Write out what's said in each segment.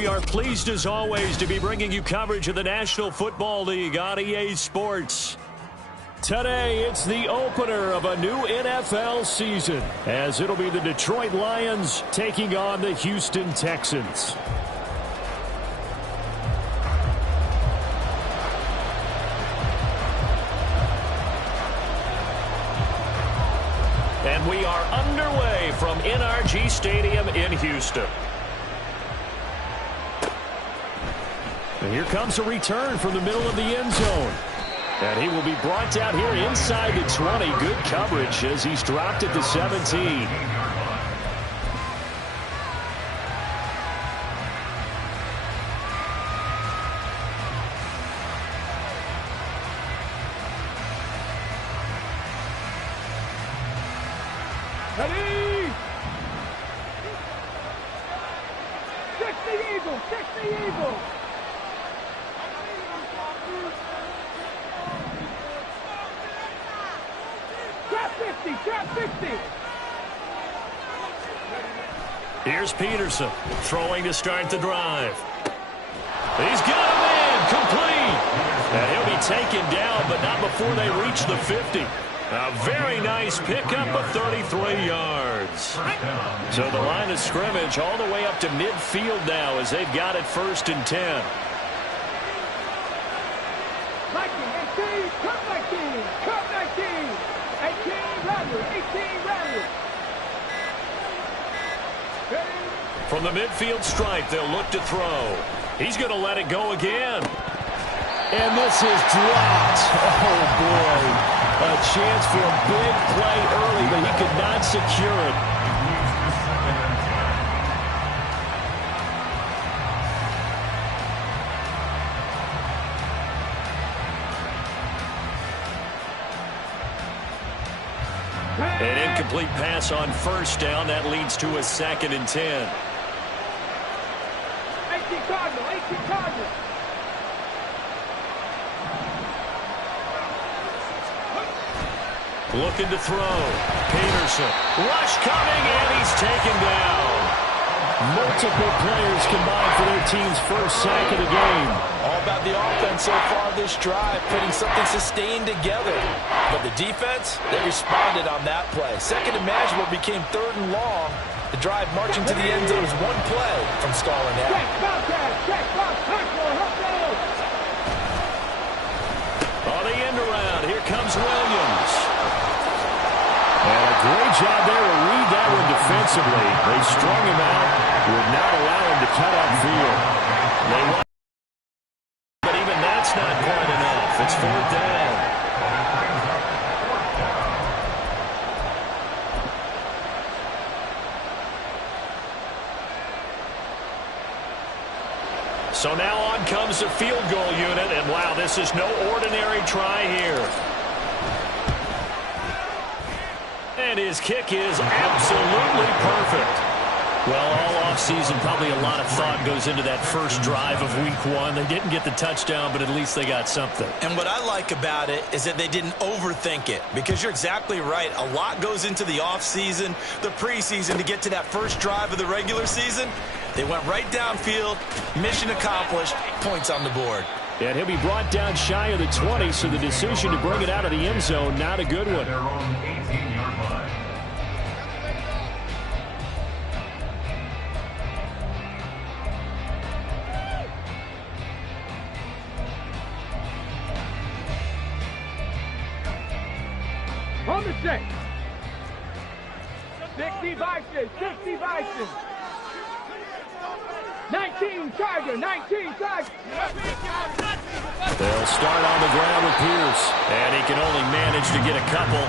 we are pleased as always to be bringing you coverage of the National Football League on EA Sports. Today, it's the opener of a new NFL season, as it'll be the Detroit Lions taking on the Houston Texans. And we are underway from NRG Stadium in Houston. And here comes a return from the middle of the end zone. And he will be brought down here inside the 20. Good coverage as he's dropped at the 17. Ready? Check the eagle! Check the eagle! Trap 50! Trap 50! Here's Peterson throwing to start the drive. He's got him in, complete. And he'll be taken down, but not before they reach the 50. A very nice pickup of 33 yards. So the line of scrimmage all the way up to midfield now as they've got it 1st and 10. 19, 18, cut 19, cut 19, 18, Radley, 18, Radley. From the midfield stripe, they'll look to throw. He's going to let it go again. And this is dropped. Oh, boy. A chance for a big play early, but he could not secure it. An incomplete pass on 1st down. That leads to a 2nd and 10. 18 Cardinal, 18 Cardinal. Looking to throw. Peterson. Rush coming, and he's taken down. Multiple players combined for their team's first sack of the game. All about the offense so far this drive, putting something sustained together. But the defense, they responded on that play. 2nd and manageable became 3rd and long. The drive marching to the end zone is one play from stalling out. Check, Bobcat, check, Bobcat, help those. On the end around, here comes Williams. And a great job there to read that one defensively. They strung him out, would not allow him to cut upfield. They won, but even that's not quite enough. It's 4th down. So now on comes the field goal unit, and wow, this is no ordinary try here. And his kick is absolutely perfect. Well, all offseason, probably a lot of thought goes into that first drive of week 1. They didn't get the touchdown, but at least they got something. And what I like about it is that they didn't overthink it, because you're exactly right. A lot goes into the offseason, the preseason, to get to that first drive of the regular season. They went right downfield, mission accomplished, points on the board. And he'll be brought down shy of the 20, so the decision to bring it out of the end zone, not a good one. On the check. 60 Bison, 60 Bison. 19 Tiger, 19 Tiger. They'll start on the ground with Pierce, and he can only manage to get a couple.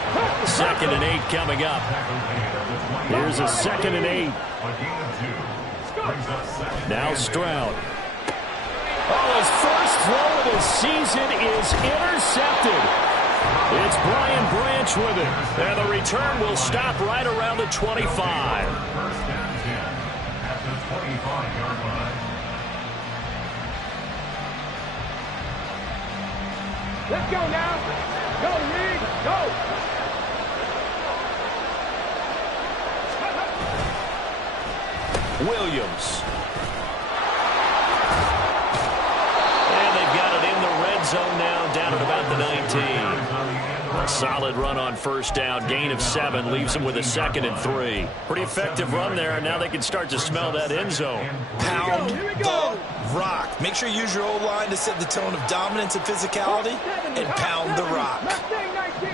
2nd and 8 coming up. Here's a 2nd and 8. Now Stroud. Oh, his first throw of the season is intercepted. It's Brian Branch with it, and the return will stop right around the 25. Let's go now. Go, Reed. Go. Williams. zone now, down at about the 19. A solid run on first down. Gain of 7 leaves them with a 2nd and 3. Pretty effective run there, and now they can start to smell that end zone. Pound the rock. Make sure you use your O-line to set the tone of dominance and physicality, and pound the rock. Mustang 19.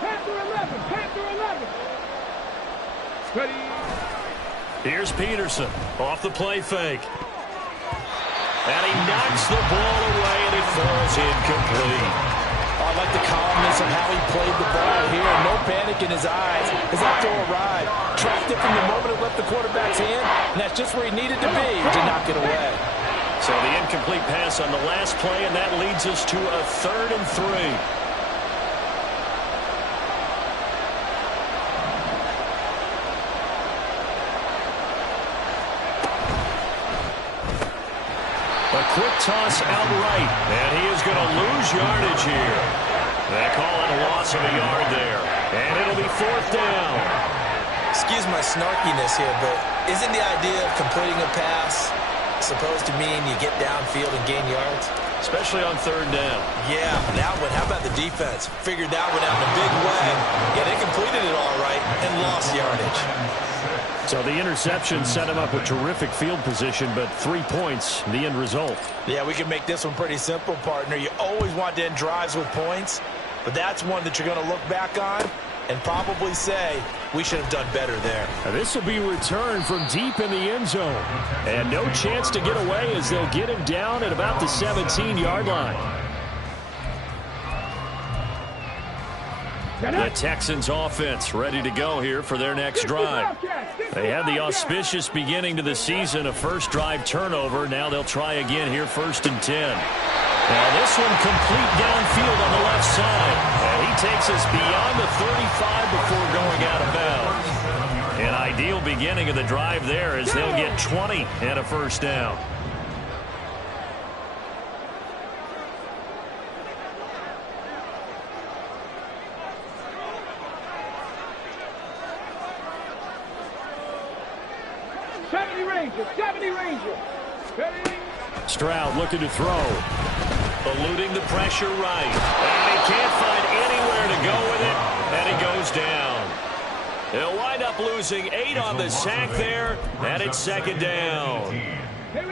Panther 11. Panther 11. Ready. Here's Peterson off the play fake. And he knocks the ball away, and it falls incomplete. I like the calmness of how he played the ball here. No panic in his eyes as that throw arrived. Tracked it from the moment it left the quarterback's hand, and that's just where he needed to be to knock it away. So the incomplete pass on the last play, and that leads us to a 3rd and 3. A quick toss outright, and he is going to lose yardage here. They call it a loss of a yard there, and it'll be 4th down. Excuse my snarkiness here, but isn't the idea of completing a pass supposed to mean you get downfield and gain yards? Especially on 3rd down. Yeah, that one. How about the defense? Figured that one out in a big way. Yeah, they completed it all right and lost yardage. So the interception set him up with terrific field position, but 3 points, the end result. Yeah, we can make this one pretty simple, partner. You always want to end drives with points, but that's one that you're going to look back on and probably say, we should have done better there. This will be returned from deep in the end zone. And no chance to get away as they'll get him down at about the 17-yard line. The Texans offense ready to go here for their next drive. They had the auspicious beginning to the season, a first drive turnover. Now they'll try again here, 1st and 10. Now this one complete downfield on the left side. And he takes us beyond the 35 before going out of bounds. An ideal beginning of the drive there as they'll get 20 and a 1st down. Stroud looking to throw. Eluding the pressure right. And he can't find anywhere to go with it. And he goes down. He'll wind up losing 8 on the sack there. And it's 2nd down.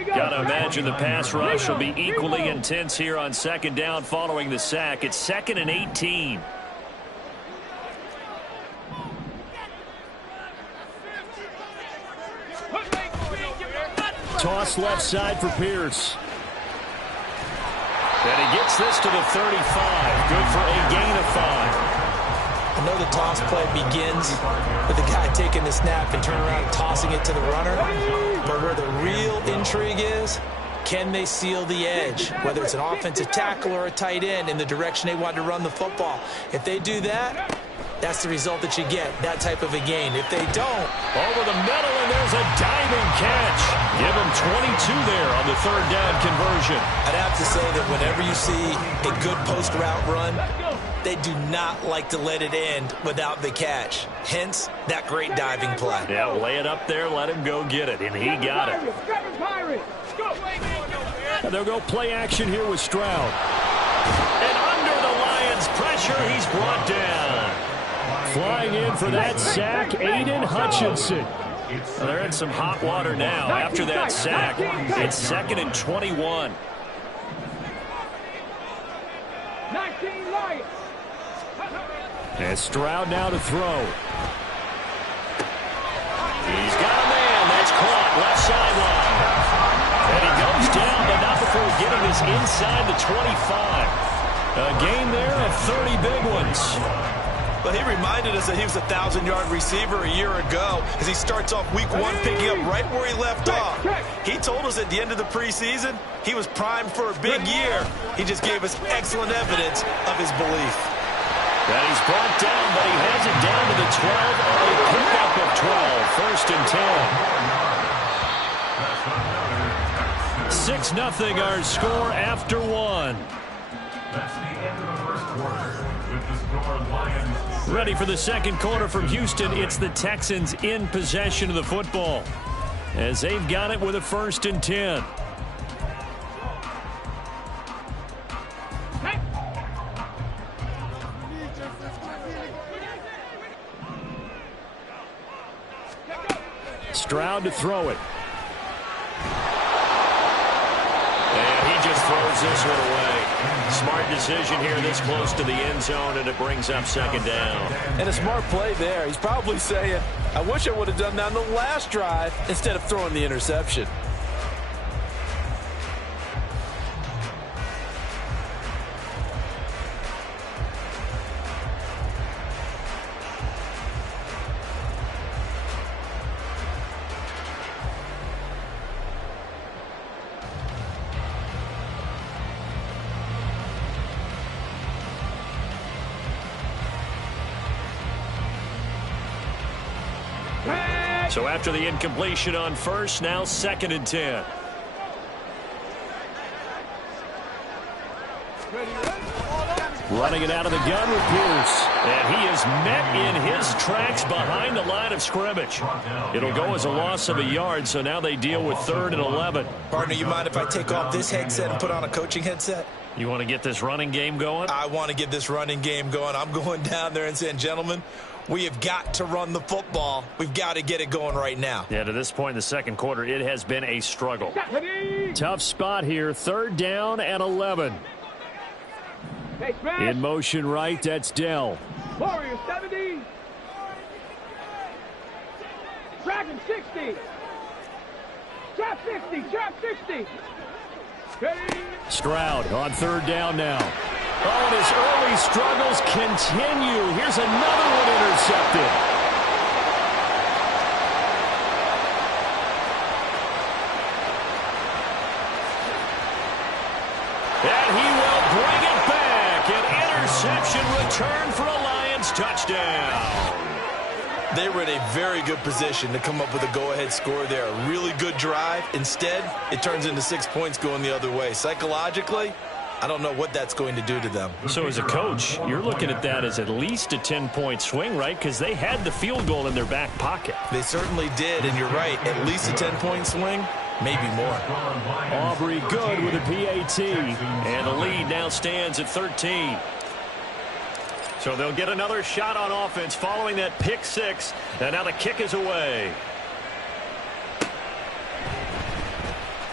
Got to imagine the pass rush will be equally intense here on 2nd down following the sack. It's 2nd and 18. Toss left side for Pierce. And he gets this to the 35. Good for a gain of 5. I know the toss play begins with the guy taking the snap and turning around and tossing it to the runner. But where the real intrigue is, can they seal the edge, whether it's an offensive tackle or a tight end, in the direction they want to run the football? If they do that, that's the result that you get, that type of a gain. If they don't, over the middle, and there's a diving catch. Give him 22 there on the 3rd down conversion. I'd have to say that whenever you see a good post route run, they do not like to let it end without the catch. Hence, that great diving play. Yeah, lay it up there, let him go get it, and he got it. And they'll go play action here with Stroud. And under the Lions' pressure, he's brought down. Flying in for that sack, Aiden Hutchinson. Well, they're in some hot water now after that sack. It's 2nd and 21. 19 Lions. And Stroud now to throw. He's got a man. That's caught left sideline. And he goes down, but not before getting this inside the 25. A gain there of 30 big ones. But he reminded us that he was a 1,000-yard receiver a year ago as he starts off week 1 picking up right where he left off. He told us at the end of the preseason he was primed for a big year. He just gave us excellent evidence of his belief. That he's brought down, but he has it down to the 12 on a pickup of 12. 1st and 10. 6-0 our score after 1. That's the end of the first quarter with the score Lions. Ready for the 2nd quarter from Houston. It's the Texans in possession of the football. as they've got it with a 1st and 10. Stroud to throw it. And he just throws this one away. Smart decision here this close to the end zone, and it brings up 2nd down. And a smart play there. He's probably saying, I wish I would have done that on the last drive instead of throwing the interception. So after the incompletion on 1st, now 2nd and 10. Running it out of the gun with Pierce. And he is met in his tracks behind the line of scrimmage. It'll go as a loss of a yard, so now they deal with 3rd and 11. Partner, you mind if I take off this headset and put on a coaching headset? You want to get this running game going? I want to get this running game going. I'm going down there and saying, gentlemen, we have got to run the football. We've got to get it going right now. Yeah, to this point in the 2nd quarter, it has been a struggle. Tough spot here, 3rd down and 11. In motion right, that's Dell. Warrior 70. Dragon 60. Trap 60. Trap 60. Stroud on 3rd down now. Oh, and his early struggles continue. Here's another one intercepted. And he will bring it back. An interception return for a Lions touchdown. They were in a very good position to come up with a go-ahead score there. A really good drive. Instead, it turns into 6 points going the other way. Psychologically, I don't know what that's going to do to them. So as a coach, you're looking at that as at least a 10-point swing, right? Because they had the field goal in their back pocket. They certainly did, and you're right. At least a 10-point swing, maybe more. Aubrey good with a PAT, and the lead now stands at 13. So they'll get another shot on offense following that pick 6, and now the kick is away.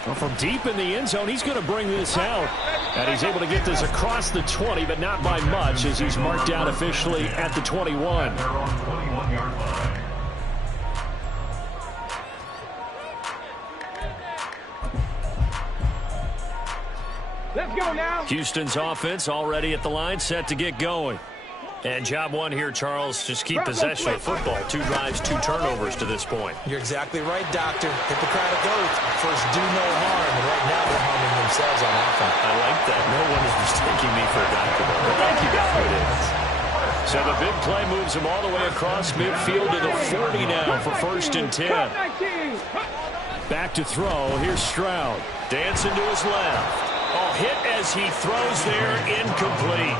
Well, from deep in the end zone, he's going to bring this out. And he's able to get this across the 20, but not by much, as he's marked out officially at the 21. Let's go now. Houston's offense already at the line, set to get going. And job one here, Charles, just keep possession of football. 2 drives, 2 turnovers to this point. You're exactly right, Doctor. Hippocratic oath. First, do no harm. And right now, they're harming themselves on offense. I like that. No one is mistaking me for a doctor. Thank you, guys. So the big play moves him all the way across midfield to the 40 now for 1st and 10. Back to throw. Here's Stroud. Dancing to his left. Oh, hit as he throws there, incomplete.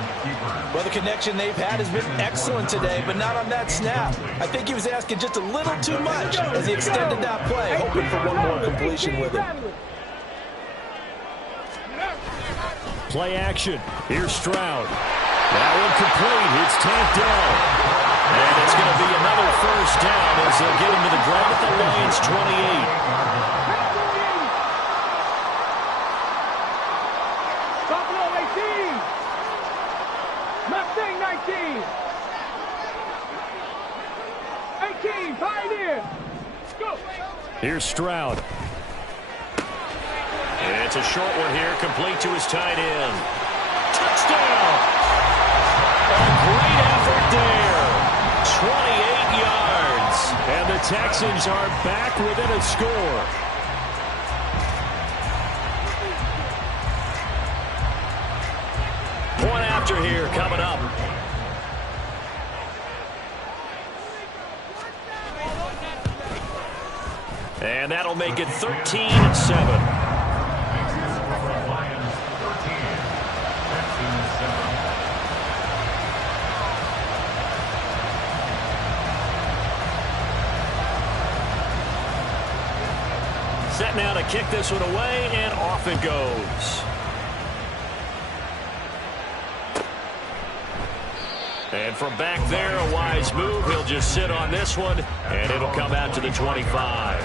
Well, the connection they've had has been excellent today, but not on that snap. I think he was asking just a little too much as he extended that play, hoping for one more completion with it. Play action. Here's Stroud. Now incomplete. It's tapped down. And it's going to be another 1st down as they'll get him to the ground at the Lions 28. Mustang 19. 18, Pioneer. Go. Here's Stroud. And it's a short one here, complete to his tight end. Touchdown! A great effort there. 28 yards. And the Texans are back within a score. Point after here coming up. And that'll make it 13-7. Set now to kick this one away, and off it goes. And from back there, a wise move. He'll just sit on this one, and it'll come out to the 25.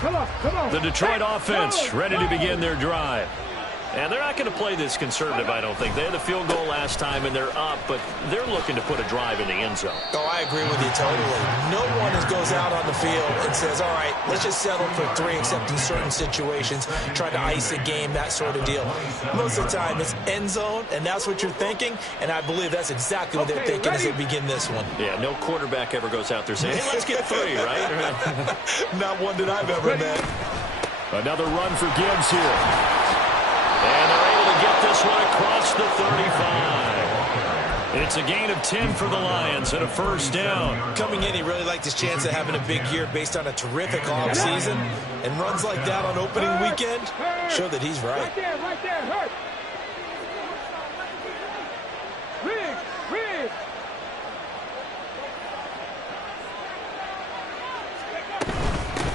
Come on. The Detroit offense ready to begin their drive. And they're not going to play this conservative, I don't think. They had the field goal last time, and they're up, but they're looking to put a drive in the end zone. Oh, I agree with you totally. No one goes out on the field and says, all right, let's just settle for 3, except in certain situations, try to ice a game, that sort of deal. Most of the time, it's end zone, and that's what you're thinking, and I believe that's exactly what they're thinking as they begin this one. Yeah, no quarterback ever goes out there saying, hey, let's get 3, right? Not one that I've ever met. Another run for Gibbs here. And they're able to get this one across the 35. It's a gain of 10 for the Lions and a first down. Coming in, he really liked his chance of having a big year based on a terrific offseason. And runs like that on opening weekend show that he's right. Right there, hurt. Riggs.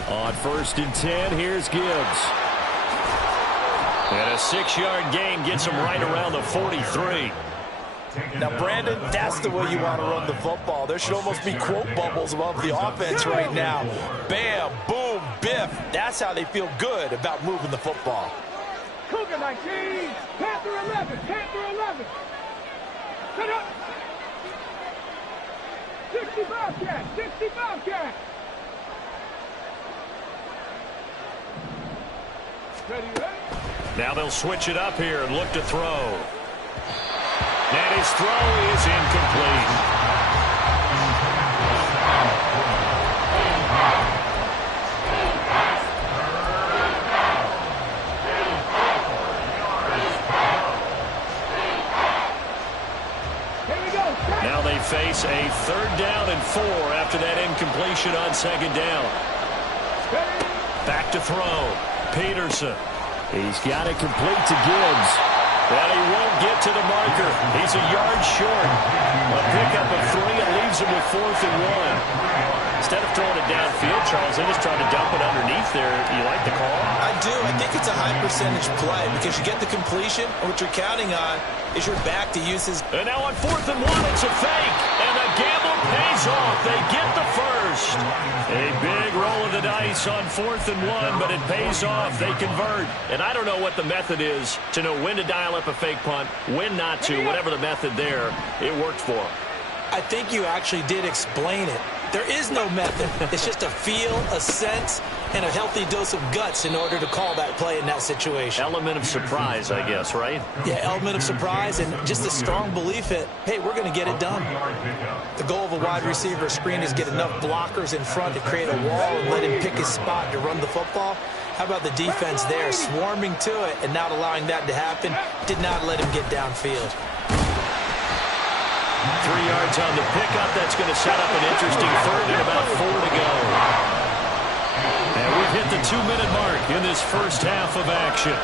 On 1st and 10, here's Gibbs. And a 6-yard gain gets him right around the 43. Now, Brandon, that's the way you want to run the football. There should almost be quote bubbles above the offense right now. Bam, boom, biff. That's how they feel good about moving the football. Cougar 19, Panther 11. Set up. 60 Bobcat. Ready? Now they'll switch it up here and look to throw. And his throw is incomplete. Here we go. Now they face a 3rd down and 4 after that incompletion on 2nd down. Back to throw. Peterson. He's got it complete to Gibbs. And he won't get to the marker. He's a yard short. A pickup of 3. It leaves him with 4th and 1. Instead of throwing it downfield, Charles, they just tried to dump it underneath there. You like the call? I do. I think it's a high percentage play because you get the completion, and what you're counting on is your back to use his. And now on 4th and 1, it's a fake. And the gamble pays off. They get the first. A big roll of the dice on 4th and 1, but it pays off. They convert. And I don't know what the method is to know when to dial up a fake punt, when not to. Whatever the method there, it worked for them. I think you actually did explain it. There is no method. It's just a feel, a sense, and a healthy dose of guts in order to call that play in that situation. Element of surprise, I guess, right? Yeah, element of surprise and just a strong belief that, hey, we're going to get it done. The goal of a wide receiver screen is get enough blockers in front to create a wall and let him pick his spot to run the football. How about the defense there, swarming to it and not allowing that to happen? Did not let him get downfield. 3 yards on the pickup. That's going to set up an interesting 3rd and about 4 to go. And we've hit the 2-minute mark in this first half of action.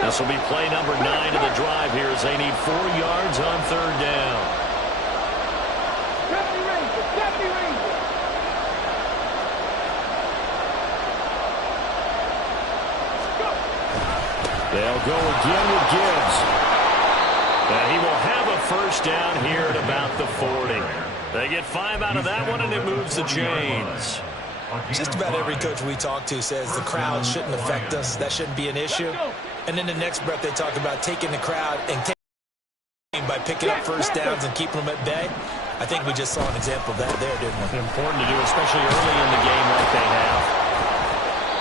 This will be play number 9 of the drive here as they need 4 yards on 3rd down. 70 Rangers. They'll go again with Gibbs. And he will have a first down here at about the 40. They get 5 out of that one, and it moves the chains. Just about every coach we talk to says the crowd shouldn't affect us. That shouldn't be an issue. And then the next breath they talk about taking the crowd and taking by picking up first downs and keeping them at bay. I think we just saw an example of that there, didn't we? Important to do, especially early in the game like they have.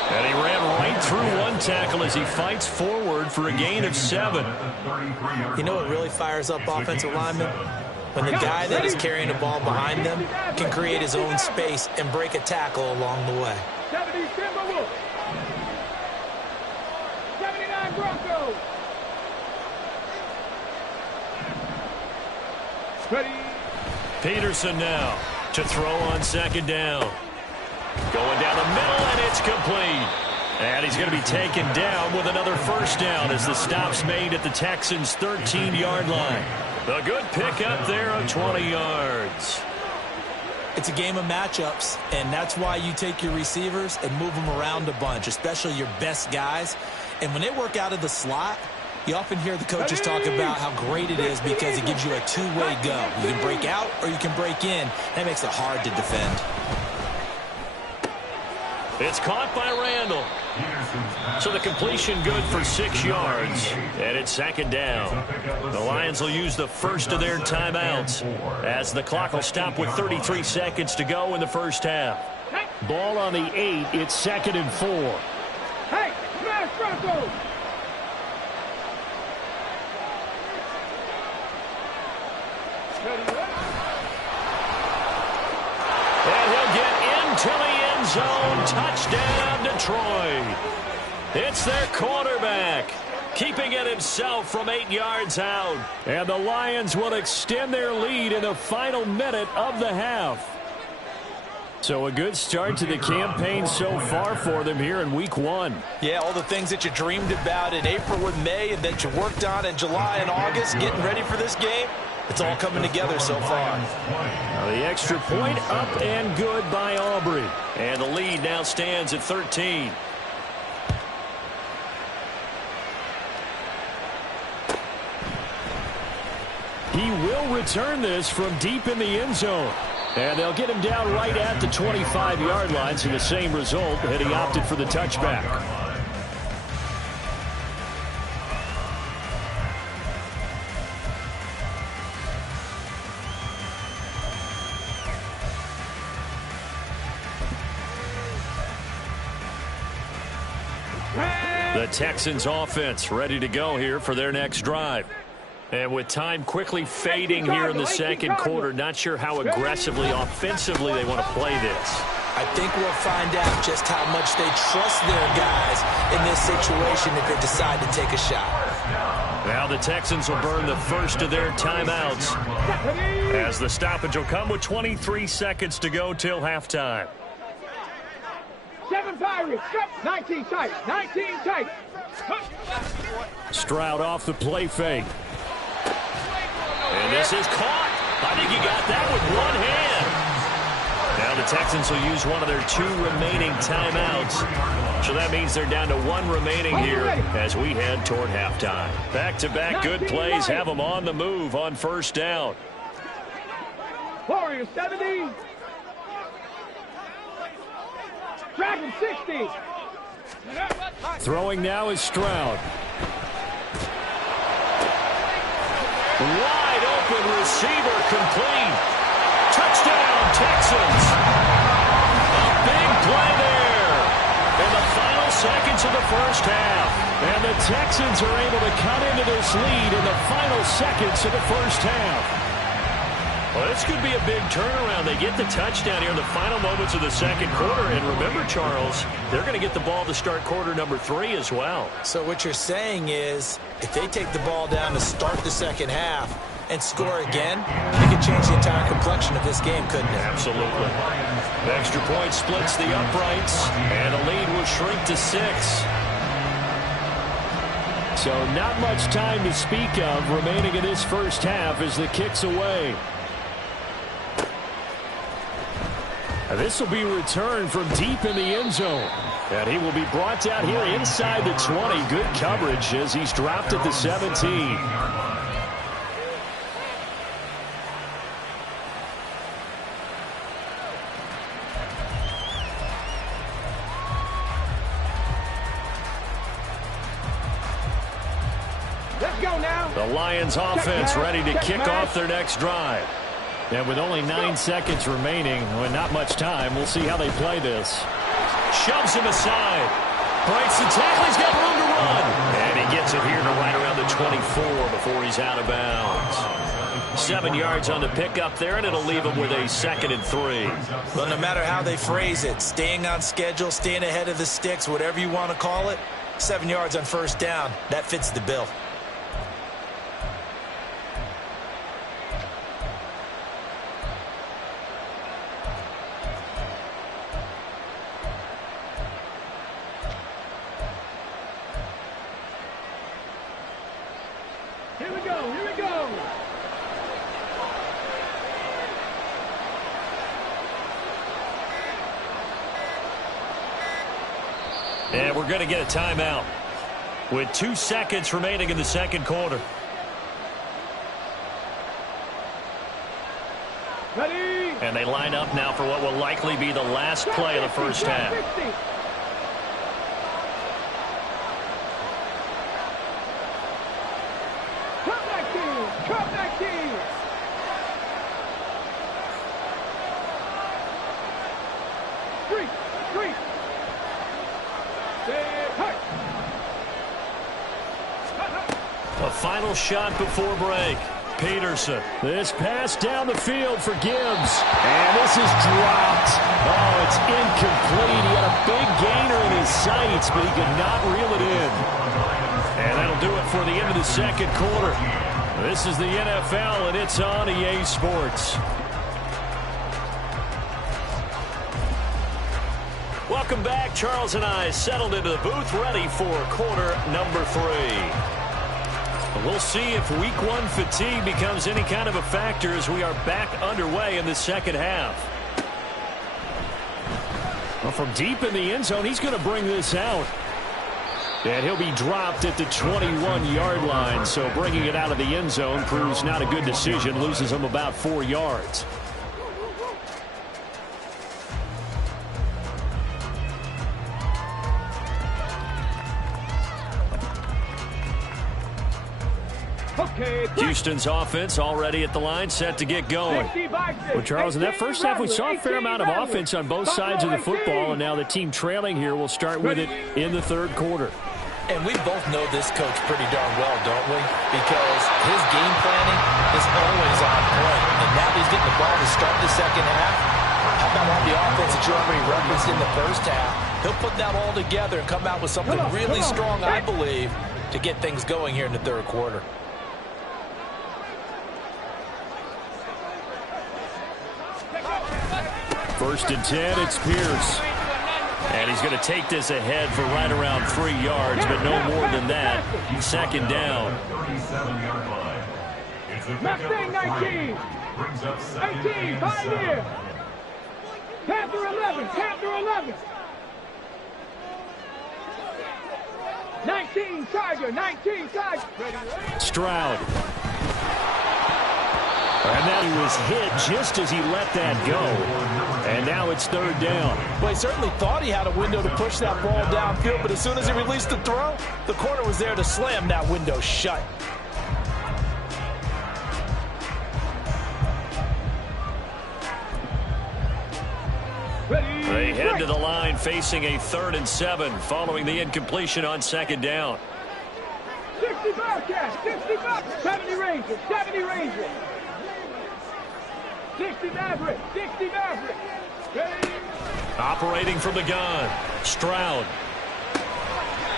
And he ran right through one tackle as he fights forward for a gain of 7. You know what really fires up offensive linemen? When the guy that is carrying the ball behind them can create his own space and break a tackle along the way. 70 Timberwolves. 79 Broncos. Ready. Peterson now to throw on second down. Going down the middle, and it's complete. And he's going to be taken down with another first down as the stop's made at the Texans' 13-yard line. A good pickup there of 20 yards. It's a game of matchups, and that's why you take your receivers and move them around a bunch, especially your best guys. And when they work out of the slot, you often hear the coaches talk about how great it is because it gives you a two-way go. You can break out or you can break in. That makes it hard to defend. It's caught by Randall. So the completion good for 6 yards. And it's second down. The Lions will use the first of their timeouts as the clock will stop with 33 seconds to go in the first half. Ball on the 8. It's 2nd and 4. Hey, smash Broncos. And he'll get into the end zone. Touchdown, Detroit. It's their quarterback, keeping it himself from 8 yards out. And the Lions will extend their lead in the final minute of the half. So a good start to the campaign so far for them here in week 1. Yeah, all the things that you dreamed about in April and May and that you worked on in July and August, getting ready for this game, it's all coming together so far. Now the extra point up and good by Aubrey. And the lead now stands at 13. He will return this from deep in the end zone. And they'll get him down right at the 25-yard line, so the same result, and he opted for the touchback. The Texans offense ready to go here for their next drive. And with time quickly fading here in the second quarter, not sure how aggressively, offensively they want to play this. I think we'll find out just how much they trust their guys in this situation if they decide to take a shot. Now the Texans will burn the first of their timeouts as the stoppage will come with 23 seconds to go till halftime. 7 Pirates, 19 tight, 19 tight. Stroud off the play fake. And this is caught. I think he got that with one hand. Now the Texans will use one of their 2 remaining timeouts. So that means they're down to 1 remaining here as we head toward halftime. Back-to-back good plays have them on the move on first down. Warriors 70. Dragon 60. Throwing now is Stroud. Wide open receiver complete. Touchdown, Texans. A big play there in the final seconds of the first half. And the Texans are able to cut into this lead in the final seconds of the first half. Well, this could be a big turnaround. They get the touchdown here in the final moments of the second quarter. And remember, Charles, they're going to get the ball to start quarter number 3 as well. So what you're saying is if they take the ball down to start the second half and score again, it could change the entire complexion of this game, couldn't it? Absolutely. The extra point splits the uprights, and the lead will shrink to 6. So not much time to speak of remaining in this first half as the kick's away. This will be returned from deep in the end zone. And he will be brought down here inside the 20. Good coverage as he's dropped at the 17. Let's go now. The Lions offense ready to kick off their next drive. And with only 9 seconds remaining, with not much time, we'll see how they play this. Shoves him aside. Breaks the tackle. He's got room to run. And he gets it here to right around the 24 before he's out of bounds. 7 yards on the pickup there, and it'll leave him with a 2nd and 3. Well, no matter how they phrase it, staying on schedule, staying ahead of the sticks, whatever you want to call it, 7 yards on first down, that fits the bill. Here we go. Here we go. And we're going to get a timeout with 2 seconds remaining in the second quarter. Ready? And they line up now for what will likely be the last play of the first half. 60. Come back team. Come back team. Three. A final shot before break. Peterson. This pass down the field for Gibbs. And this is dropped. Oh, it's incomplete. He had a big gainer in his sights, but he could not reel it in. And that'll do it for the end of the second quarter. This is the NFL, and it's on EA Sports. Welcome back. Charles and I settled into the booth, ready for quarter number 3. We'll see if week 1 fatigue becomes any kind of a factor as we are back underway in the second half. Well, from deep in the end zone, he's going to bring this out. And he'll be dropped at the 21-yard line, so bringing it out of the end zone proves not a good decision, loses him about 4 yards. Houston's offense already at the line, set to get going. Well, Charles, in that first half, we saw a fair amount of offense on both sides of the football, and now the team trailing here will start with it in the third quarter. And we both know this coach pretty darn well, don't we? Because his game planning is always on point. And now he's getting the ball to start the second half. How about all the offense that you already referenced in the first half? He'll put that all together and come out with something really strong, I believe, to get things going here in the third quarter. First and 10, it's Pierce. And he's going to take this ahead for right around 3 yards, but no more than that. Second down. 37-yard line. It's a Mustang 19. 18, Pioneer. Panther 11, Panther 11. 19, Tiger, 19, Tiger. Stroud. And now he was hit just as he let that go. And now it's third down. Well, he certainly thought he had a window to push that ball downfield, but as soon as he released the throw, the corner was there to slam that window shut. They head to the line facing a 3rd and 7 following the incompletion on second down. 60 Bearcats, 60 Bucks, 70 Rangers, 70 Rangers. 60 Maverick, 60 Maverick. Ready? Operating from the gun, Stroud.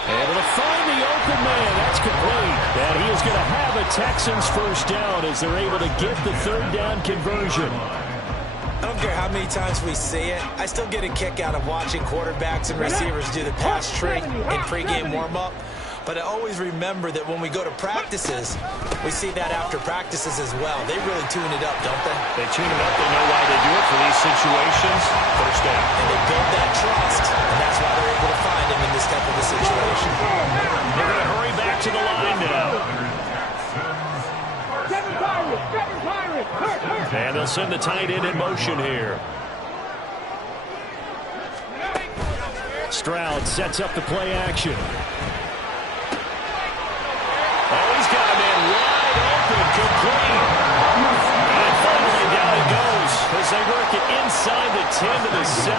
Able to find the open man. That's complete. And he is going to have a Texans first down as they're able to get the third down conversion. I don't care how many times we see it. I still get a kick out of watching quarterbacks and receivers do the pass trick in pregame warm-up. But I always remember that when we go to practices, we see that after practices as well. They really tune it up, don't they? They tune it up. They know why they do it for these situations. First down. And they build that trust, and that's why they're able to find him in this type of a situation. They're going to hurry back to the line now. 7 Pirates, 7 Pirates. And they'll send the tight end in motion here. Stroud sets up the play action. Oh, he's got him in wide open, complete. And finally down it goes as they work it inside the 10 to the 7.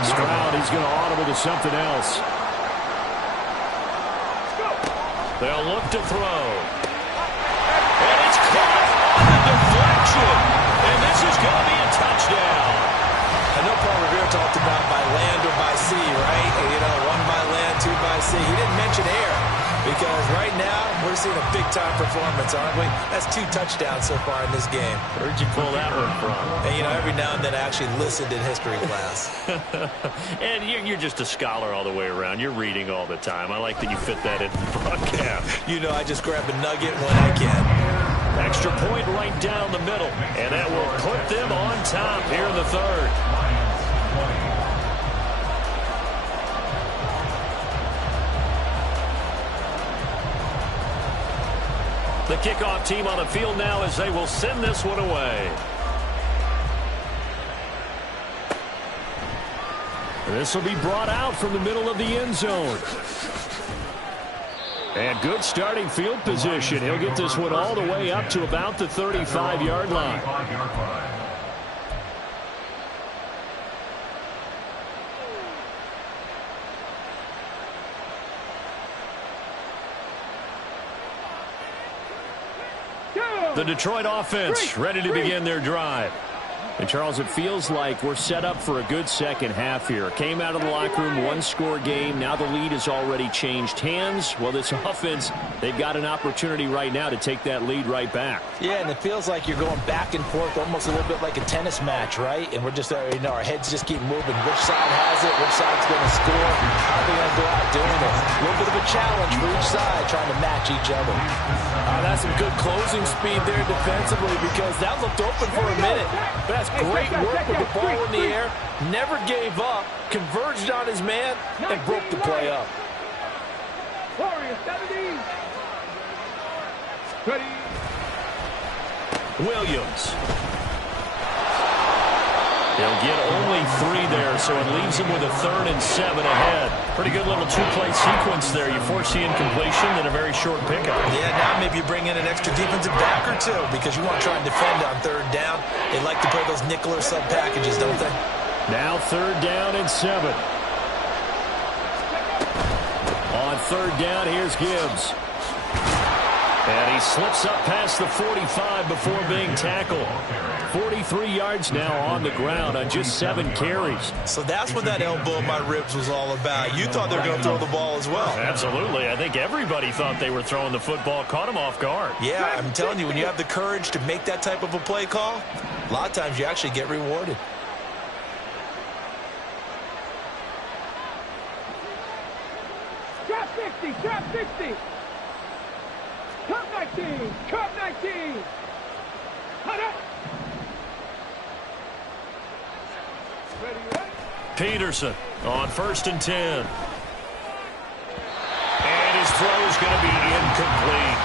Stroud, he's going to audible to something else. They'll look to throw. And it's caught on the deflection. And this is going to be a touchdown. I know Paul Revere talked about by land or by sea, right? You know, 1 by land, 2 by sea. He didn't mention air because right now we're We're seeing a big-time performance, aren't we? That's 2 touchdowns so far in this game. Where'd you pull that one from? And, you know, every now and then I actually listened in history class. And you're just a scholar all the way around. You're reading all the time. I like that you fit that in the broadcast. You know, I just grab a nugget when I can. Extra point right down the middle. And that will put them on top here in the third. The kickoff team on the field now as they will send this one away. This will be brought out from the middle of the end zone. And good starting field position. He'll get this one all the way up to about the 35-yard line. The Detroit offense ready to begin their drive. And, Charles, it feels like we're set up for a good second half here. Came out of the locker room, one-score game. Now the lead has already changed hands. Well, this offense, they've got an opportunity right now to take that lead right back. Yeah, and it feels like you're going back and forth almost a little bit like a tennis match, right? And we're just, you know, our heads just keep moving. Which side has it? Which side's going to score? How are they going to go out doing it? A little bit of a challenge for each side trying to match each other. That's some good closing speed there defensively because that looked open for a minute. But that's great work with the ball in the air. Never gave up, converged on his man, and broke the play up. Warriors, 70. Ready. Williams. They'll get only 3 there, so it leaves them with a 3rd and 7 ahead. Pretty good little 2-play sequence there. You force the incompletion, then a very short pickup. Yeah, now maybe you bring in an extra defensive back or 2 because you want to try and defend on 3rd down. They like to play those nickel or sub packages, don't they? Now 3rd down and 7. On 3rd down, here's Gibbs. And he slips up past the 45 before being tackled. 43 yards now on the ground on just 7 carries. So that's what that elbow in my ribs was all about. You thought they were going to throw the ball as well. Absolutely. I think everybody thought they were throwing the football, caught him off guard. Yeah, I'm telling you, when you have the courage to make that type of a play call, a lot of times you actually get rewarded. Drop 60, drop 60. Cup 19, cup 19. Cut up. Ready, ready. Peterson on 1st and 10. And his throw is going to be incomplete.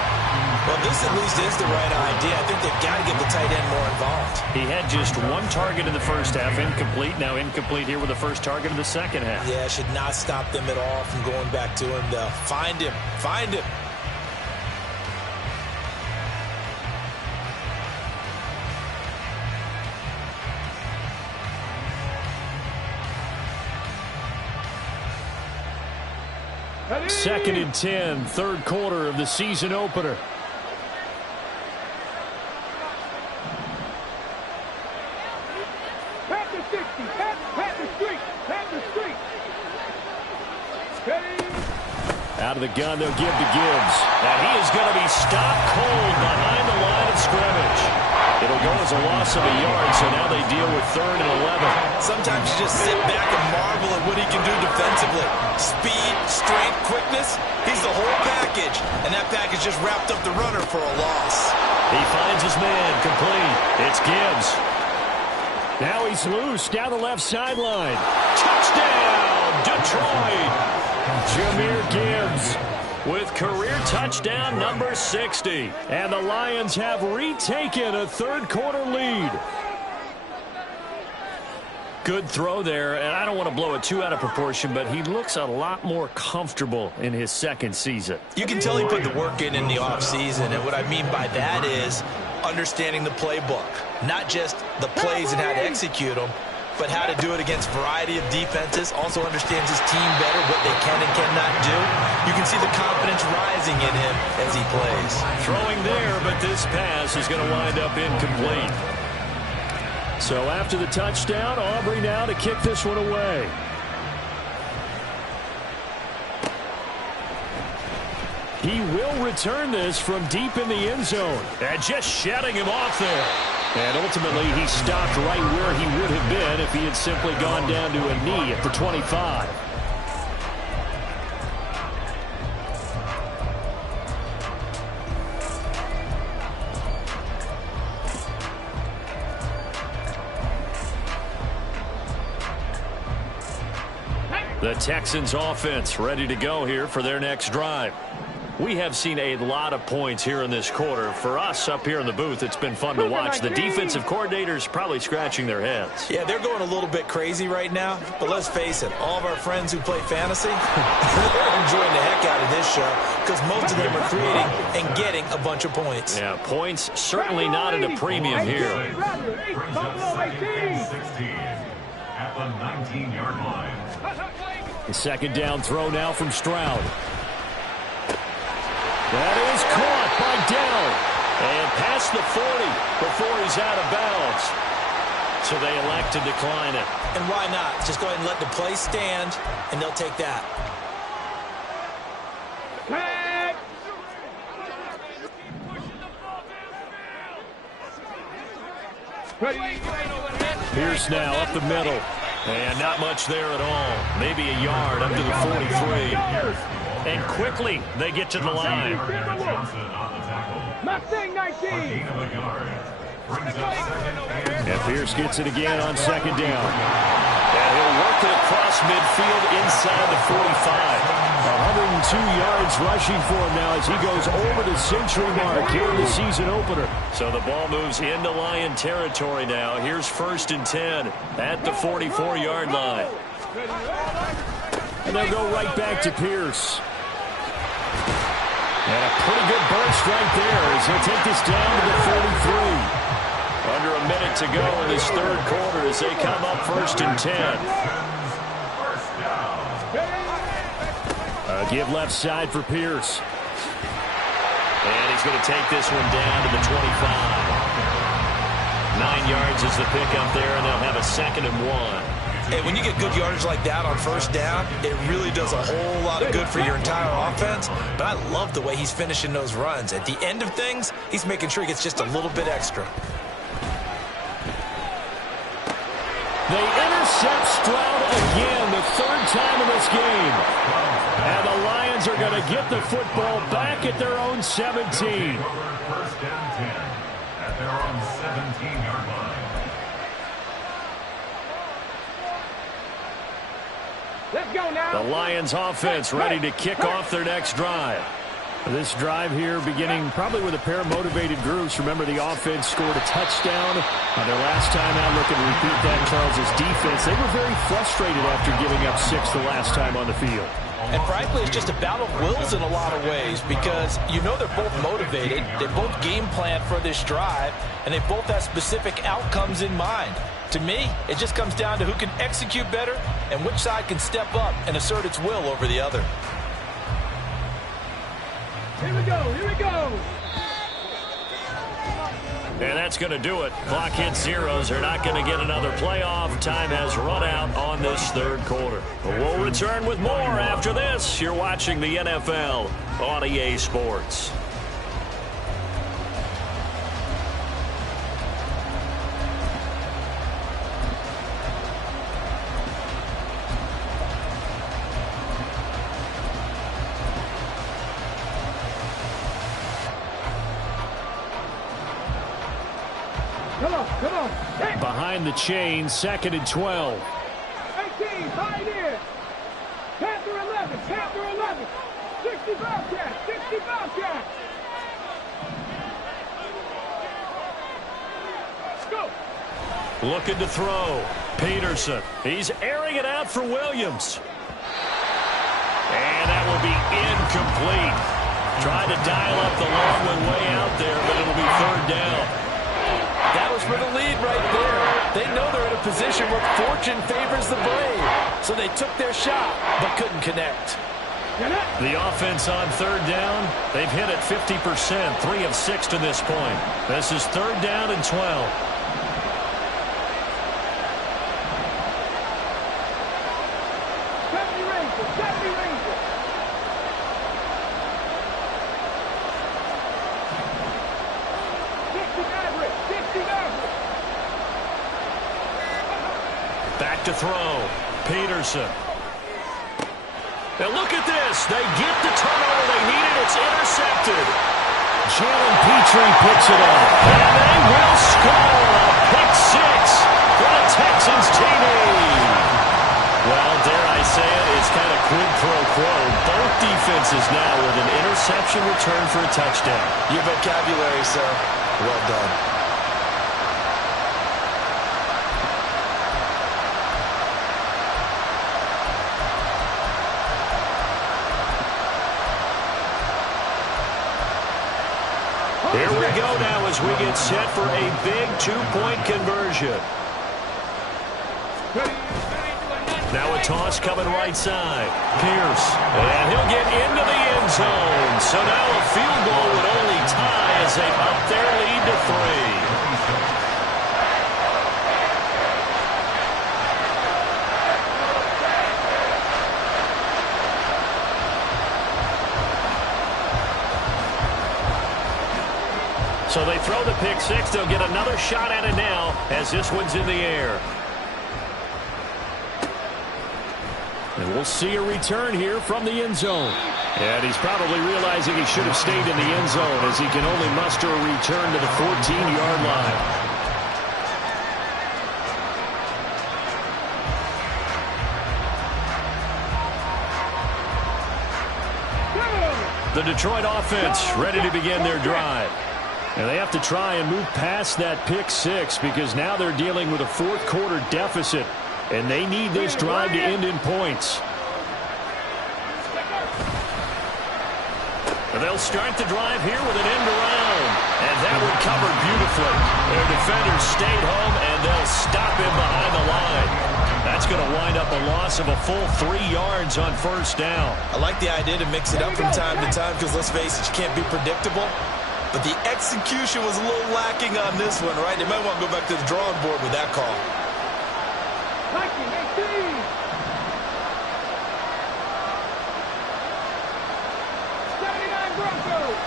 Well, this at least is the right idea. I think they've got to get the tight end more involved. He had just 1 target in the first half, incomplete. Now incomplete here with the first target of the second half. Yeah, should not stop them at all from going back to him, though. Find him. Find him. Ready. 2nd and 10, 3rd quarter of the season opener. Pat the 60, pat the street, pat the street. Ready. Out of the gun, they'll give to Gibbs. And he is going to be stopped cold behind the line of scrimmage. It'll go as a loss of a yard, so now they deal with 3rd and 11. Sometimes you just sit back and marvel at what he can do defensively. Speed, strength, quickness, he's the whole package. And that package just wrapped up the runner for a loss. He finds his man, complete. It's Gibbs. Now he's loose down the left sideline. Touchdown, Detroit! Jahmyr Gibbs with career touchdown number 60. And the Lions have retaken a 3rd quarter lead. Good throw there, and I don't want to blow it too out of proportion, but he looks a lot more comfortable in his 2nd season. You can tell he put the work in the offseason, and what I mean by that is understanding the playbook. Not just the plays and how to execute them, but how to do it against a variety of defenses. Also understands his team better, what they can and cannot do. You can see the confidence rising in him as he plays. Throwing there, but this pass is going to wind up incomplete. So after the touchdown, Aubrey now to kick this one away. He will return this from deep in the end zone. And just shutting him off there. And ultimately, he stopped right where he would have been if he had simply gone down to a knee at the 25. The Texans offense ready to go here for their next drive. We have seen a lot of points here in this quarter. For us up here in the booth, it's been fun to watch. The defensive coordinators probably scratching their heads. Yeah, they're going a little bit crazy right now. But let's face it, all of our friends who play fantasy, they're enjoying the heck out of this show because most of them are creating and getting a bunch of points. Yeah, points certainly not at a premium here. Brings up 16 at the 19-yard line. The second down throw now from Stroud. That is caught by Dell. And past the 40 before he's out of bounds. So they elect to decline it. And why not? Just go ahead and let the play stand, and they'll take that. Pierce now up the middle. And not much there at all. Maybe a yard up to the 43. And quickly they get to the line. Mustang 19. And Pierce gets it again on second down. And he'll work it across midfield inside the 45. 102 yards rushing for him now as he goes over the century mark here in the season opener. So the ball moves into Lion territory now. Here's 1st and 10 at the 44-yard line. And they'll go right back to Pierce. And a pretty good burst right there as he'll take this down to the 43. Under a minute to go in this third quarter as they come up 1st and 10. Give left side for Pierce. And he's going to take this one down to the 25. 9 yards is the pickup there, and they'll have a 2nd and 1. Hey, when you get good yardage like that on 1st down, it really does a whole lot of good for your entire offense. But I love the way he's finishing those runs. At the end of things, he's making sure he gets just a little bit extra. They intercept Stroud again, the 3rd time in this game. And the Lions are going to get the football back at their own 17. 1st down 10 at their own 17-yard line. Let's go now. The Lions offense ready to kick off their next drive. This drive here beginning probably with a pair of motivated groups. Remember, the offense scored a touchdown on their last time out. Looking to repeat that, Charles' defense. They were very frustrated after giving up 6 the last time on the field. And frankly, it's just a battle of wills in a lot of ways because you know they're both motivated. They both game plan for this drive, and they both have specific outcomes in mind. To me, it just comes down to who can execute better and which side can step up and assert its will over the other. Here we go. Here we go. And that's going to do it. Clock hits zeros. They're not going to get another playoff. Time has run out on this third quarter. But we'll return with more after this. You're watching the NFL on EA Sports. Come on. Hey. Behind the chain, 2nd and 12. 18, Pioneer. Panther 11, 60 Bobcats, 60 Bobcats. Let's go. Looking to throw. Peterson. He's airing it out for Williams. And that will be incomplete. Tried to dial up the long one way out there, but it'll be 3rd down. That was for the lead right there. They know they're in a position where fortune favors the brave. So they took their shot, but couldn't connect. The offense on 3rd down, they've hit it 50%, 3 of 6 to this point. This is 3rd down and 12. 70 Rangers. back to throw. Peterson. And look at this. They get the turnover they needed. It's intercepted. Jalen Petrie picks it up. And they will score a pick six for the Texans TD. Well, dare I say it, it's kind of quid pro quo. Both defenses now with an interception return for a touchdown. Your vocabulary, sir. Well done. Here we go now as we get set for a big two-point conversion. Now a toss coming right side. Pierce. And he'll get into the end zone. So now a field goal would only tie as they up their lead to 3. So they throw the pick six. They'll get another shot at it now as this one's in the air. And we'll see a return here from the end zone. And he's probably realizing he should have stayed in the end zone as he can only muster a return to the 14-yard line. The Detroit offense ready to begin their drive. And they have to try and move past that pick six because now they're dealing with a fourth-quarter deficit, and they need this drive to end in points. And they'll start the drive here with an end around, and that one covered beautifully. Their defenders stayed home, and they'll stop him behind the line. That's going to wind up a loss of a full 3 yards on first down. I like the idea to mix it up from time to time because, let's face it, you can't be predictable. But the execution was a little lacking on this one, right? They might want to go back to the drawing board with that call. 19-18. Broncos.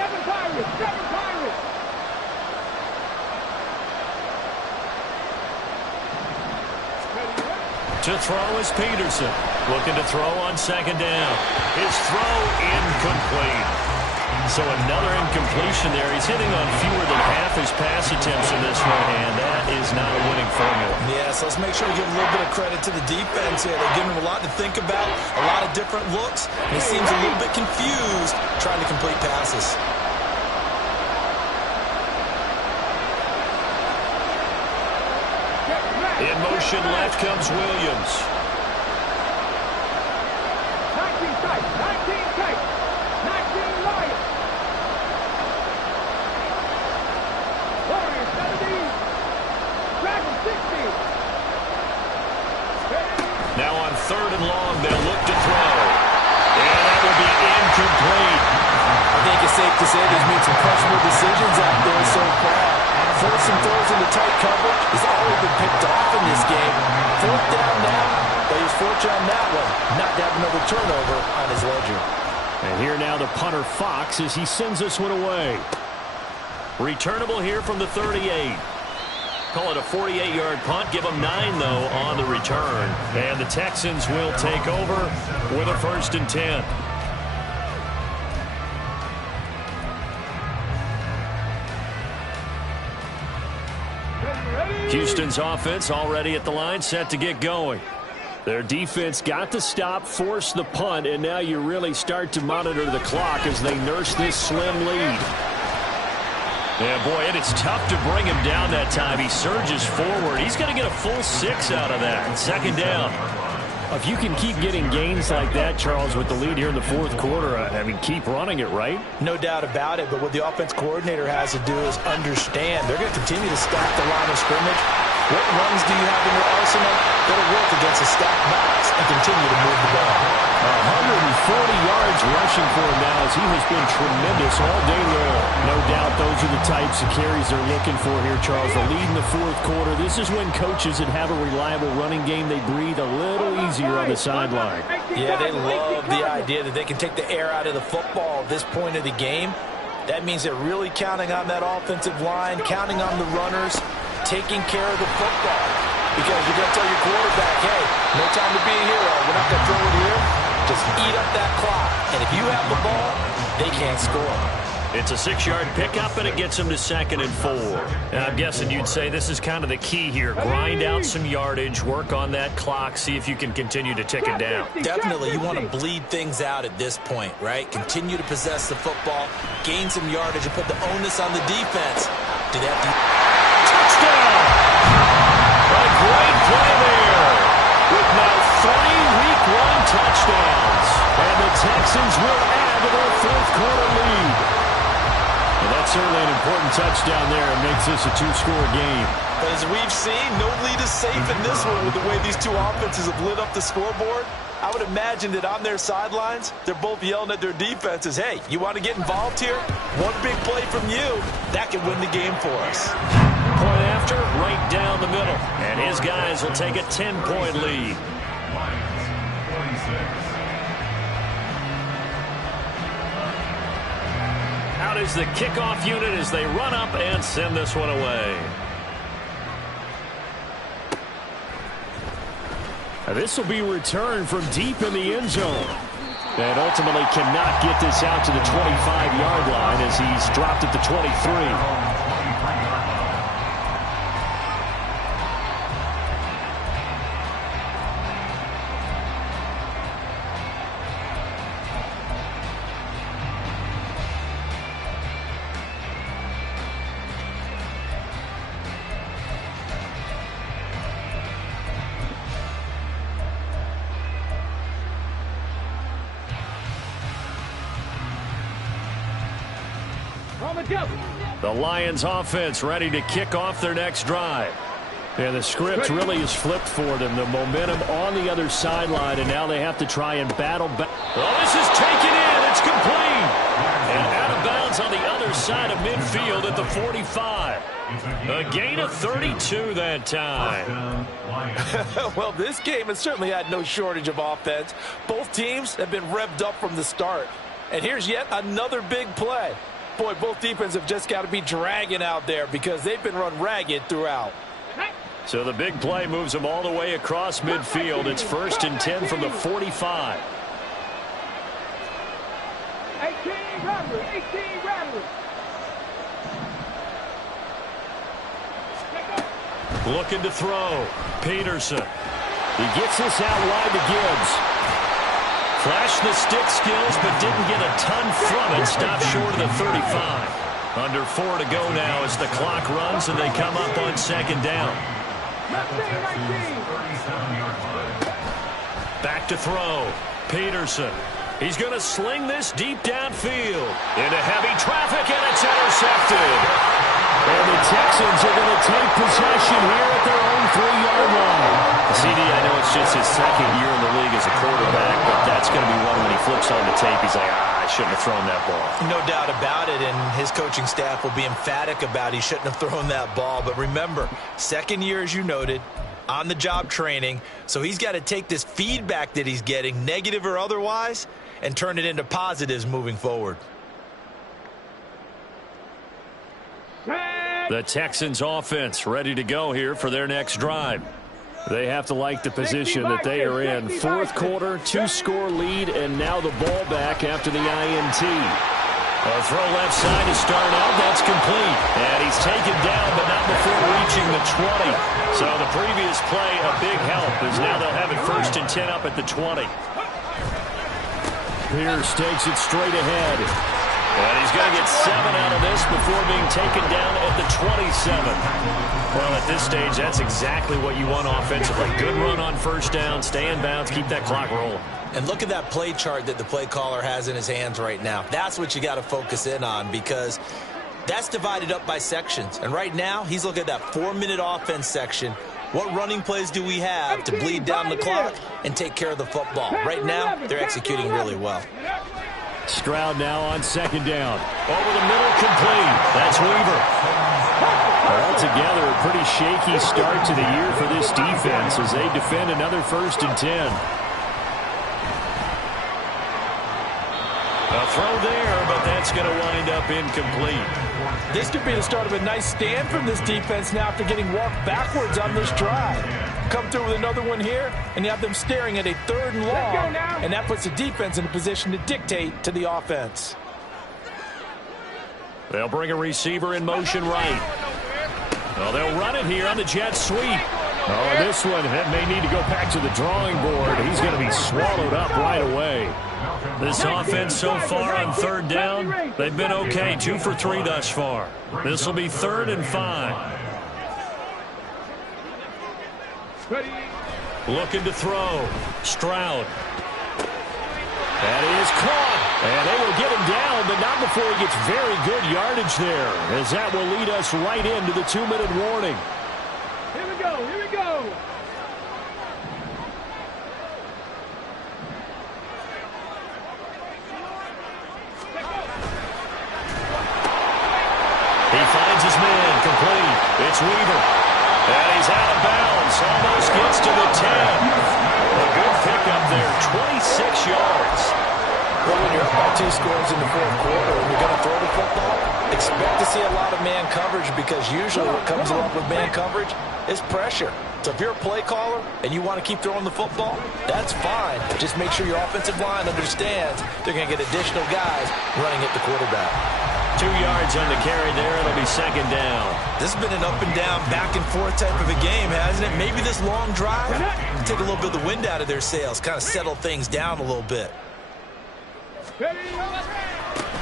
7 Pirates. 7 Pirates. To throw is Peterson. Looking to throw on second down. His throw incomplete. So another incompletion there. He's hitting on fewer than half his pass attempts in this one, and that is not a winning formula. Yeah, so let's make sure we give a little bit of credit to the defense here. They're giving him a lot to think about, a lot of different looks, and he seems a little bit confused trying to complete passes. In motion left comes Williams. 19 tight. 19 tight. 19 Lions. Warriors 70. Dragons 60. Now on third and long, they'll look to throw. And that will be incomplete. I think it's safe to say there's been some questionable decisions out there so far. Forcing throws into tight coverage has already been picked off in this game. Fourth down now, but he's fortunate on that one, not to have another turnover on his ledger. And here now the punter Fox as he sends this one away. Returnable here from the 38. Call it a 48-yard punt. Give them 9, though, on the return. And the Texans will take over with a 1st and 10. Houston's offense already at the line, set to get going. Their defense got the stop, forced the punt, and now you really start to monitor the clock as they nurse this slim lead. Yeah, boy, and it's tough to bring him down that time. He surges forward. He's going to get a full 6 out of that. Second down. If you can keep getting gains like that, Charles, with the lead here in the fourth quarter, I mean, keep running it, right? No doubt about it, but what the offense coordinator has to do is understand they're going to continue to stack the line of scrimmage. What runs do you have in your arsenal that'll work against a stacked box and continue to move the ball? 140 yards rushing for him now as he has been tremendous all day long. No doubt those are the types of carries they're looking for here, Charles. The lead in the fourth quarter. This is when coaches that have a reliable running game, they breathe a little easier on the sideline. Yeah, they love the idea that they can take the air out of the football at this point of the game. That means they're really counting on that offensive line, counting on the runners taking care of the football. Because you're going to tell your quarterback, hey, no time to be a hero. We're not going to throw it here. Just eat up that clock. And if you have the ball, they can't score. It's a 6-yard pickup, and it gets him to 2nd and 4. Now, I'm guessing you'd say this is kind of the key here. Grind out some yardage, work on that clock, see if you can continue to tick it down. Definitely, you want to bleed things out at this point, right? Continue to possess the football, gain some yardage, and put the onus on the defense. Do that. Touchdown! A great play there. With now 3 Week 1 touchdowns. And the Texans will add to their 4th quarter lead. Well, that's certainly an important touchdown there. It makes this a 2-score game. But as we've seen, no lead is safe in this one with the way these two offenses have lit up the scoreboard. I would imagine that on their sidelines, they're both yelling at their defenses, hey, you want to get involved here? One big play from you, that could win the game for us. Point after, right down the middle. And his guys will take a 10-point lead. Lions, 46. Out is the kickoff unit as they run up and send this one away. This will be returned from deep in the end zone. And ultimately cannot get this out to the 25-yard line as he's dropped at the 23. The Lions offense ready to kick off their next drive. And the script really is flipped for them. The momentum on the other sideline, and now they have to try and battle back. Well, this is taken in. It's complete. And out of bounds on the other side of midfield at the 45. A gain of 32 that time. Well, this game has certainly had no shortage of offense. Both teams have been revved up from the start. And here's yet another big play. Boy, both defenses have just got to be dragging out there because they've been run ragged throughout. So the big play moves them all the way across midfield. It's 1st and 10 from the 45. 18 Rattler, 18 Rattler. Looking to throw. Peterson. He gets this out wide to Gibbs. Flashed the stick skills, but didn't get a ton from it. Stopped short of the 35. Under 4 to go now as the clock runs and they come up on 2nd down. Back to throw. Peterson. He's going to sling this deep downfield. Into heavy traffic, and it's intercepted. And the Texans are going to take possession here at their own 3-yard line. CD, I know it's just his 2nd year in the league as a quarterback, but that's going to be one when he flips on the tape. He's like, I shouldn't have thrown that ball. No doubt about it, and his coaching staff will be emphatic about he shouldn't have thrown that ball. But remember, 2nd year, as you noted, on-the-job training, so he's got to take this feedback that he's getting, negative or otherwise, and turn it into positives moving forward. The Texans offense ready to go here for their next drive. They have to like the position that they are in. 4th quarter, 2-score lead, and now the ball back after the INT. A throw left side to start out. That's complete. And he's taken down, but not before reaching the 20. So the previous play, a big help, as now they'll have it 1st and 10 up at the 20. Pierce takes it straight ahead. And he's going to get 7 out of this before being taken down at the 27. Well, at this stage, that's exactly what you want offensively. Good run on 1st down, stay in bounds, keep that clock rolling. And look at that play chart that the play caller has in his hands right now. That's what you got to focus in on because that's divided up by sections. And right now, he's looking at that 4-minute offense section. What running plays do we have to bleed down the clock and take care of the football? Right now, they're executing really well. Stroud now on 2nd down. Over the middle, complete. That's Weaver. Altogether, a pretty shaky start to the year for this defense as they defend another 1st and 10. A throw there, but then that's going to wind up incomplete. This could be the start of a nice stand from this defense now after getting walked backwards on this drive. Come through with another one here, and you have them staring at a 3rd and long, and that puts the defense in a position to dictate to the offense. They'll bring a receiver in motion right. Well, they'll run it here on the jet sweep. Oh, this one may need to go back to the drawing board. He's going to be swallowed up right away. This offense so far on 3rd down, they've been okay. 2 for 3 thus far. This will be 3rd and 5. Looking to throw. Stroud. That is caught. And they will get him down, but not before he gets very good yardage there, as that will lead us right into the 2-minute warning. Here we go. Here we go. He finds his man, complete. It's Weaver. And he's out of bounds. Almost gets to the 10. A good pickup there, 26 yards. Well, when you're up by 2 scores in the 4th quarter and you're going to throw the football, expect to see a lot of man coverage, because usually what comes along with man coverage is pressure. So if you're a play caller and you want to keep throwing the football, that's fine. Just make sure your offensive line understands they're going to get additional guys running at the quarterback. 2 yards on the carry there. It'll be 2nd down. This has been an up and down, back and forth type of a game, hasn't it? Maybe this long drive take a little bit of the wind out of their sails, kind of settle things down a little bit.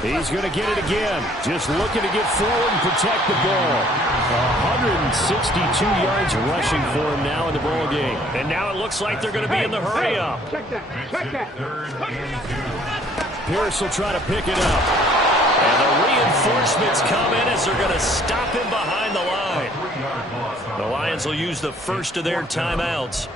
He's going to get it again. Just looking to get forward and protect the ball. 162 yards rushing for him now in the ball game. And now it looks like they're going to be in the hurry up. Check that. Check that. Pierce will try to pick it up. And the reinforcements come in as they're going to stop him behind the line. The Lions will use the first of their timeouts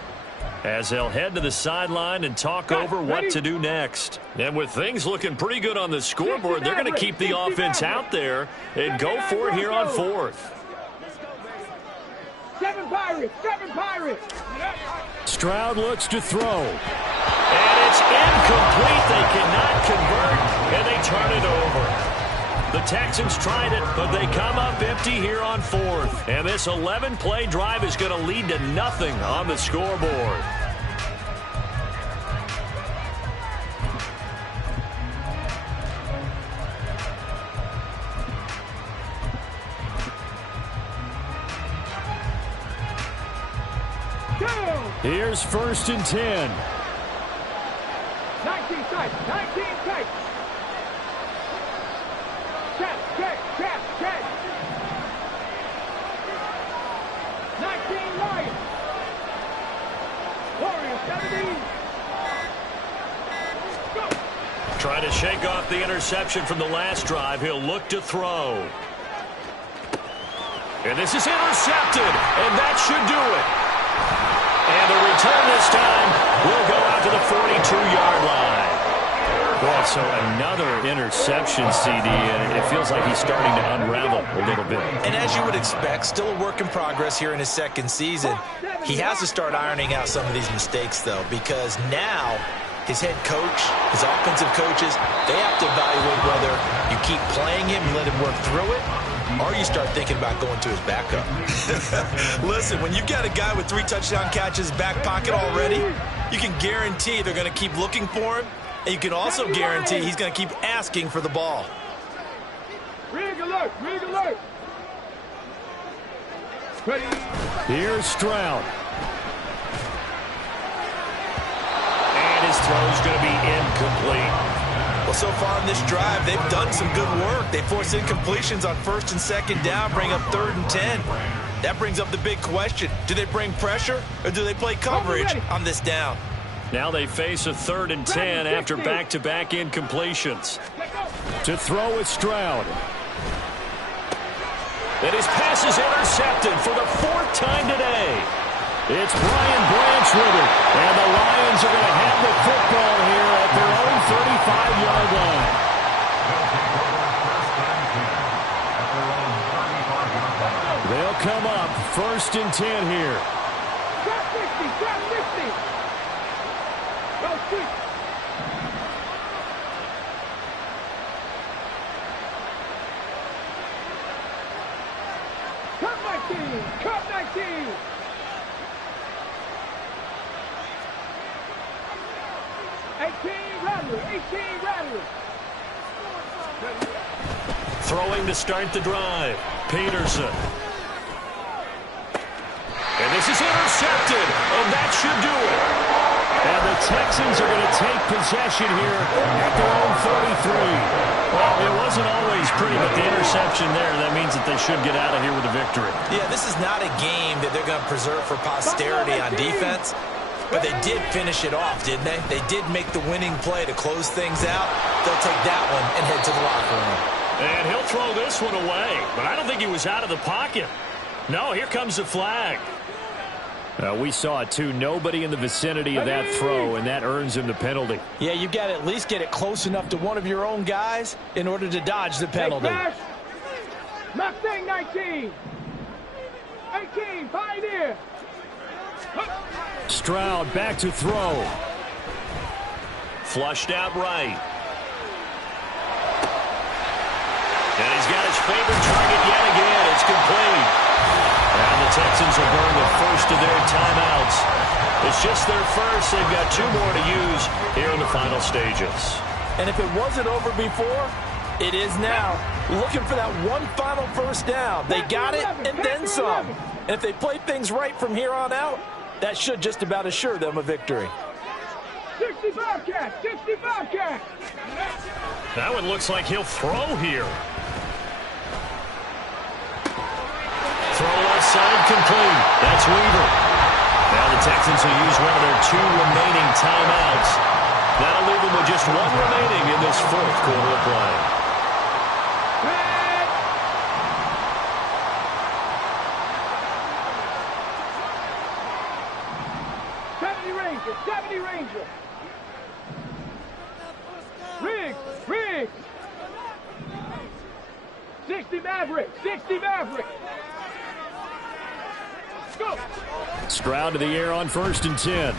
as they'll head to the sideline and talk over what to do next. And with things looking pretty good on the scoreboard, they're going to keep the offense out there and go for it here on 4th. 7 Pirates. 7 Pirates. Stroud looks to throw. And it's incomplete. They cannot convert, and they turn it over. The Texans tried it, but they come up empty here on 4th. And this 11-play drive is going to lead to nothing on the scoreboard. Here's 1st and 10. 19 tight. 19 tight. Check. 19 Lions. Warriors 17. Go. Trying to shake off the interception from the last drive. He'll look to throw. And this is intercepted, and that should do it. And the return this time will go out to the 42-yard line. Boy, so another interception, CD, and it feels like he's starting to unravel a little bit. And as you would expect, still a work in progress here in his 2nd season. He has to start ironing out some of these mistakes, though, because now his head coach, his offensive coaches, they have to evaluate whether you keep playing him and let him work through it, or you start thinking about going to his backup. Listen, when you've got a guy with 3 touchdown catches back pocket already, you can guarantee they're going to keep looking for him, and you can also guarantee he's going to keep asking for the ball. Rig alert. Rig alert. Ready. Here's Stroud. And his throw's going to be incomplete. Well, so far in this drive, they've done some good work. They force incompletions on 1st and 2nd down, bring up 3rd and 10. That brings up the big question. Do they bring pressure, or do they play coverage on this down? Now they face a 3rd and 10 after back-to-back incompletions. To throw with Stroud. And his pass is intercepted for the 4th time today. It's Brian Branch with it. And the Lions are going to have the football here at their own 35-yard line. They'll come up 1st and 10 here. Drop 60. Drop 60. Go 6. 19. Cup 19. Throwing to start the drive. Peterson. And this is intercepted. And that should do it. And the Texans are going to take possession here at their own 33. Well, it wasn't always pretty, but the interception there, that means that they should get out of here with a victory. Yeah, this is not a game that they're going to preserve for posterity on defense. But they did finish it off, didn't they? They did make the winning play to close things out. They'll take that one and head to the locker room. And he'll throw this one away. But I don't think he was out of the pocket. No, here comes the flag. We saw it, too. Nobody in the vicinity of that throw, and that earns him the penalty. Yeah, you got to at least get it close enough to one of your own guys in order to dodge the penalty. Mustang 19. 18, Pioneer. Stroud back to throw. Flushed out right. And he's got his favorite target yet again. It's complete. And the Texans will burn the first of their timeouts. It's just their first. They've got 2 more to use here in the final stages. And if it wasn't over before, it is now. Looking for that one final first down. They got it and then some. And if they play things right from here on out, that should just about assure them a victory. 65 catch, 65 catch. That one looks like he'll throw here. Throw left side complete. That's Weaver. Now the Texans will use one of their 2 remaining timeouts. That'll leave them with just 1 remaining in this 4th quarter of play. Ranger. Riggs. 60 Maverick. Go. Stroud to the air on 1st and 10.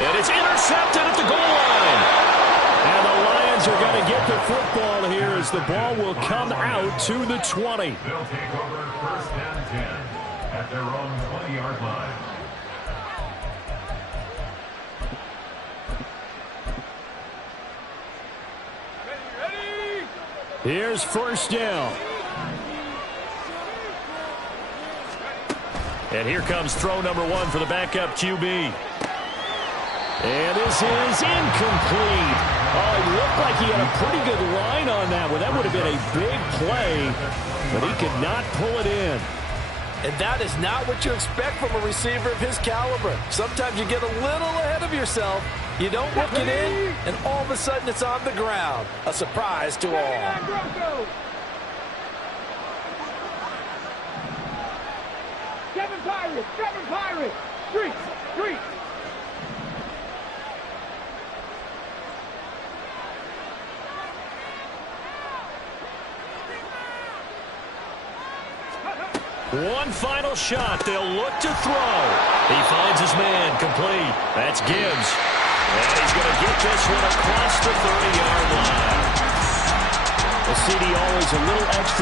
And it's intercepted at the goal line. And the Lions are going to get the football here as the ball will come out to the 20. They'll take over 1st and 10 at their own 20-yard line. Here's 1st down. And here comes throw number 1 for the backup QB. And this is incomplete. Oh, it looked like he had a pretty good line on that one. That would have been a big play, but he could not pull it in. And that is not what you expect from a receiver of his caliber. Sometimes you get a little ahead of yourself. You don't look it in, and all of a sudden it's on the ground. A surprise to all. Seven Pirates. Street. One final shot. They'll look to throw. He finds his man complete. That's Gibbs. And he's going to get this one across the 30-yard line. The CD always a little extra